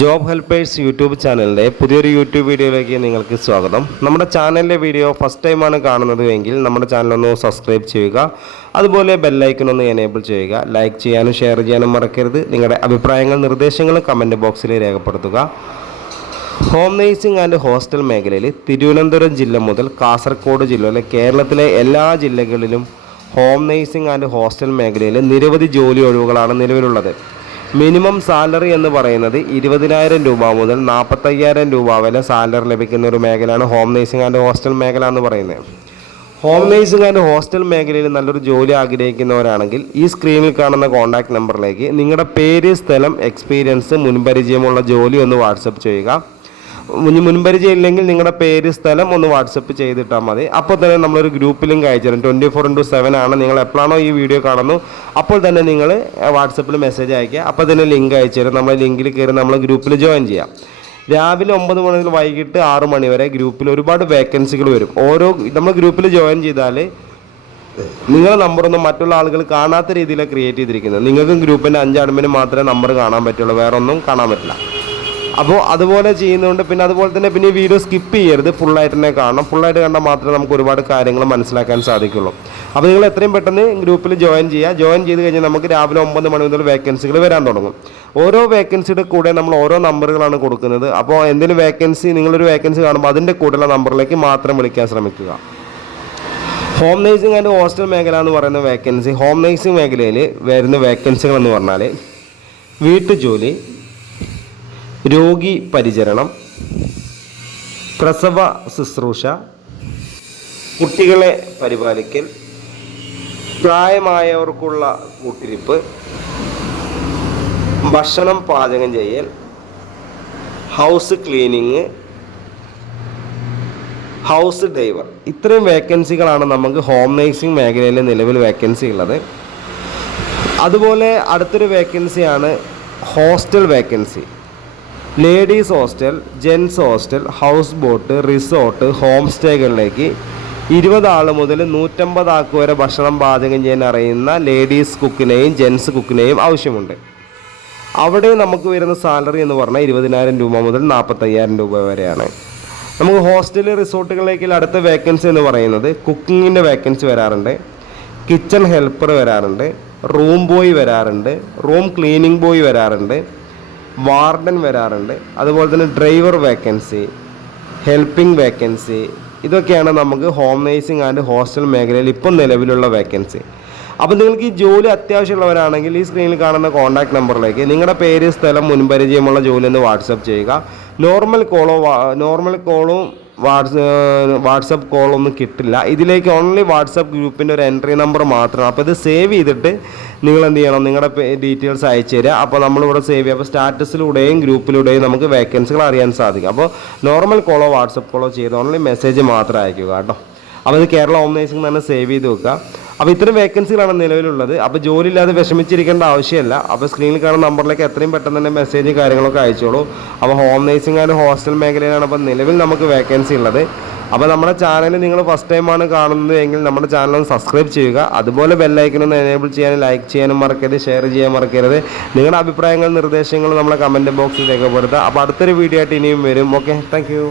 Job helpers YouTube ചാനലിൻ്റെ പുതിയൊരു YouTube വീഡിയോയിലേക്ക് നിങ്ങൾക്ക് സ്വാഗതം. നമ്മുടെ ചാനലിലെ വീഡിയോ ഫസ്റ്റ് ടൈമാണ് കാണുന്നത് എങ്കിൽ നമ്മുടെ ചാനലൊന്ന് സബ്സ്ക്രൈബ് ചെയ്യുക. അതുപോലെ ബെല്ലൈക്കൺ ഒന്ന് എനേബിൾ ചെയ്യുക. ലൈക്ക് ചെയ്യാനും ഷെയർ ചെയ്യാനും മറക്കരുത്. നിങ്ങളുടെ അഭിപ്രായങ്ങൾ നിർദ്ദേശങ്ങളും കമൻറ്റ് ബോക്സിൽ രേഖപ്പെടുത്തുക. ഹോം നേഴ്സിംഗ് ആൻഡ് ഹോസ്റ്റൽ മേഖലയിൽ തിരുവനന്തപുരം ജില്ല മുതൽ കാസർഗോഡ് ജില്ല വരെ കേരളത്തിലെ എല്ലാ ജില്ലകളിലും ഹോം നേഴ്സിംഗ് ആൻഡ് ഹോസ്റ്റൽ മേഖലയിൽ നിരവധി ജോലി ഒഴിവുകളാണ് നിലവിലുള്ളത്. മിനിമം സാലറി എന്ന് പറയുന്നത് 20,000 രൂപ മുതൽ 45,000 രൂപ വരെ സാലറി ലഭിക്കുന്ന ഒരു മേഖലയാണ് ഹോം നേഴ്സിംഗ് ആൻഡ് ഹോസ്റ്റൽ മേഖല എന്ന് പറയുന്നത്. ഹോം നേഴ്സിംഗ് ആൻഡ് ഹോസ്റ്റൽ മേഖലയിൽ നല്ലൊരു ജോലി ആഗ്രഹിക്കുന്നവരാണെങ്കിൽ ഈ സ്ക്രീനിൽ കാണുന്ന കോൺടാക്റ്റ് നമ്പറിലേക്ക് നിങ്ങളുടെ പേര്, സ്ഥലം, എക്സ്പീരിയൻസ്, മുൻപരിചയമുള്ള ജോലി ഒന്ന് വാട്സപ്പ് ചെയ്യുക. മുൻപരിചയം ഇല്ലെങ്കിൽ നിങ്ങളുടെ പേര്, സ്ഥലം ഒന്ന് വാട്സപ്പ് ചെയ്തിട്ടാൽ മതി. അപ്പോൾ തന്നെ നമ്മളൊരു ഗ്രൂപ്പ് ലിങ്ക് അയച്ചു തരും. 24/7 ആണ്. നിങ്ങൾ എപ്പോഴാണോ ഈ വീഡിയോ കാണുന്നു അപ്പോൾ തന്നെ നിങ്ങൾ വാട്സപ്പിൽ മെസ്സേജ് അയക്കുക. അപ്പോൾ തന്നെ ലിങ്ക് അയച്ചു തരും. നമ്മൾ ലിങ്കിൽ കയറി നമ്മൾ ഗ്രൂപ്പിൽ ജോയിൻ ചെയ്യാം. രാവിലെ 9 മണി മുതൽ വൈകിട്ട് 6 മണി വരെ ഗ്രൂപ്പിൽ ഒരുപാട് വേക്കൻസികൾ വരും. നമ്മൾ ഗ്രൂപ്പിൽ ജോയിൻ ചെയ്താൽ നിങ്ങളുടെ നമ്പറൊന്നും മറ്റുള്ള ആളുകൾ കാണാത്ത രീതിയിലാണ് ക്രിയേറ്റ് ചെയ്തിരിക്കുന്നത്. നിങ്ങൾക്കും ഗ്രൂപ്പിൻ്റെ 5 അഡ്മിന് മാത്രമേ നമ്പർ കാണാൻ പറ്റുള്ളൂ, വേറെ ഒന്നും കാണാൻ പറ്റില്ല. അപ്പോൾ അതുപോലെ ചെയ്യുന്നതുകൊണ്ട് പിന്നെ അതുപോലെ തന്നെ പിന്നെ ഈ വീഡിയോ സ്കിപ്പ് ചെയ്യരുത്, ഫുള്ളായിട്ട് തന്നെ കാണണം. ഫുള്ളായിട്ട് കണ്ടാൽ മാത്രമേ നമുക്ക് ഒരുപാട് കാര്യങ്ങൾ മനസ്സിലാക്കാൻ സാധിക്കുള്ളൂ. അപ്പോൾ നിങ്ങൾ എത്രയും പെട്ടെന്ന് ഗ്രൂപ്പിൽ ജോയിൻ ചെയ്യുക. ജോയിൻ ചെയ്ത് കഴിഞ്ഞാൽ നമുക്ക് രാവിലെ 9 മണി മുതൽ വേക്കൻസികൾ വരാൻ തുടങ്ങും. ഓരോ വേക്കൻസിയുടെ കൂടെ നമ്മൾ ഓരോ നമ്പറുകളാണ് കൊടുക്കുന്നത്. അപ്പോൾ എന്തെങ്കിലും വേക്കൻസി, നിങ്ങളൊരു വേക്കൻസി കാണുമ്പോൾ അതിൻ്റെ കൂടെയുള്ള നമ്പറിലേക്ക് മാത്രം വിളിക്കാൻ ശ്രമിക്കുക. ഹോം നേഴ്സിംഗ് ആൻഡ് ഹോസ്റ്റൽ മേഖല എന്ന് പറയുന്ന വേക്കൻസി, ഹോം നേഴ്സിംഗ് മേഖലയിൽ വരുന്ന വേക്കൻസികൾ എന്ന് പറഞ്ഞാൽ വീട്ടുജോലി, രോഗി പരിചരണം, പ്രസവ ശുശ്രൂഷ, കുട്ടികളെ പരിപാലിക്കൽ, പ്രായമായവർക്കുള്ള കൂട്ടിരിപ്പ്, ഭക്ഷണം പാചകം ചെയ്യൽ, ഹൗസ് ക്ലീനിങ്, ഹൗസ് ഡ്രൈവർ. ഇത്രയും വേക്കൻസികളാണ് നമുക്ക് ഹോം നേഴ്സിംഗ് മേഖലയിൽ നിലവിൽ വേക്കൻസി ഉള്ളത്. അതുപോലെ അടുത്തൊരു വേക്കൻസിയാണ് hostel vacancy. Ladies hostel, gents hostel, house boat, resort, home സ്റ്റേകളിലേക്ക് 20 ആൾ മുതൽ 150 ആൾക്ക് വരെ ഭക്ഷണം പാചകം ചെയ്യാൻ അറിയുന്ന ലേഡീസ് കുക്കിനെയും ജെൻസ് കുക്കിനെയും ആവശ്യമുണ്ട്. അവിടെ നമുക്ക് വരുന്ന സാലറി എന്ന് പറഞ്ഞാൽ 20,000 രൂപ മുതൽ 45,000 രൂപ വരെയാണ്. നമുക്ക് ഹോസ്റ്റൽ, റിസോർട്ടുകളിലേക്ക് അടുത്ത വേക്കൻസി എന്ന് പറയുന്നത് കുക്കിങ്ങിൻ്റെ വേക്കൻസി വരാറുണ്ട്, കിച്ചൺ ഹെൽപ്പർ വരാറുണ്ട്, റൂം ബോയ് വരാറുണ്ട്, റൂം ക്ലീനിങ് ബോയ് വരാറുണ്ട്, വാർഡൻ വരാറുണ്ട്. അതുപോലെ തന്നെ ഡ്രൈവർ വേക്കൻസി, ഹെൽപ്പിംഗ് വേക്കൻസി, ഇതൊക്കെയാണ് നമുക്ക് ഹോം നേഴ്സിംഗ് ആൻഡ് ഹോസ്റ്റൽ മേഖലയിൽ ഇപ്പം നിലവിലുള്ള വേക്കൻസി. അപ്പോൾ നിങ്ങൾക്ക് ഈ ജോലി അത്യാവശ്യമുള്ളവരാണെങ്കിൽ ഈ സ്ക്രീനിൽ കാണുന്ന കോൺടാക്ട് നമ്പറിലേക്ക് നിങ്ങളുടെ പേര്, സ്ഥലം, മുൻപരിചയമുള്ള ജോലി ഒന്ന് വാട്സപ്പ് ചെയ്യുക. നോർമൽ കോളും വാട്സപ്പ് കോളൊന്നും കിട്ടില്ല. ഇതിലേക്ക് ഓൺലി വാട്സപ്പ് ഗ്രൂപ്പിൻ്റെ ഒരു എൻട്രി നമ്പർ മാത്രമാണ്. അപ്പോൾ ഇത് സേവ് ചെയ്തിട്ട് നിങ്ങൾ എന്ത് ചെയ്യണം, നിങ്ങളുടെ ഡീറ്റെയിൽസ് അയച്ചു തരിക. അപ്പോൾ നമ്മളിവിടെ സേവ് ചെയ്യുക. അപ്പോൾ സ്റ്റാറ്റസിലൂടെയും ഗ്രൂപ്പിലൂടെയും നമുക്ക് വേക്കൻസികൾ അറിയാൻ സാധിക്കും. അപ്പോൾ നോർമൽ കോളോ വാട്സപ്പ് കോളോ ചെയ്ത് ഓൺലി മെസ്സേജ് മാത്രം അയക്കുക കേട്ടോ. അപ്പോൾ ഇത് കേരള ഹോം നേഴ്സിംഗ് തന്നെ സേവ് ചെയ്ത് വെക്കുക. അപ്പോൾ ഇത്തരം വേക്കൻസികളാണ് നിലവിലുള്ളത്. അപ്പോൾ ജോലി ഇല്ലാതെ വിഷമിച്ചിരിക്കേണ്ട ആവശ്യമില്ല. അപ്പോൾ സ്ക്രീനിൽ കാണുന്ന നമ്പറിലേക്ക് എത്രയും പെട്ടെന്ന് തന്നെ മെസ്സേജ് കാര്യങ്ങളൊക്കെ അയച്ചോളൂ. അപ്പോൾ ഹോം നേഴ്സിംഗ് ആൻഡ് ഹോസ്റ്റൽ മേഖലയിലാണ് അപ്പോൾ നിലവിൽ നമുക്ക് വേക്കൻസി ഉള്ളത്. അപ്പോൾ നമ്മുടെ ചാനൽ നിങ്ങൾ ഫസ്റ്റ് ടൈമാണ് കാണുന്നത് എങ്കിൽ നമ്മുടെ ചാനൽ ഒന്ന് സബ്സ്ക്രൈബ് ചെയ്യുക. അതുപോലെ ബെല്ലൈക്കൺ എനേബിൾ ചെയ്യാനും ലൈക്ക് ചെയ്യാനും മറക്കരുത്, ഷെയർ ചെയ്യാൻ മറക്കരുത്. നിങ്ങളുടെ അഭിപ്രായങ്ങൾ, നിർദ്ദേശങ്ങൾ നമ്മളെ കമൻറ്റ് ബോക്സിൽ രേഖപ്പെടുത്തുക. അപ്പോൾ അടുത്തൊരു വീഡിയോ ആയിട്ട് ഇനിയും വരും. Okay, thank you.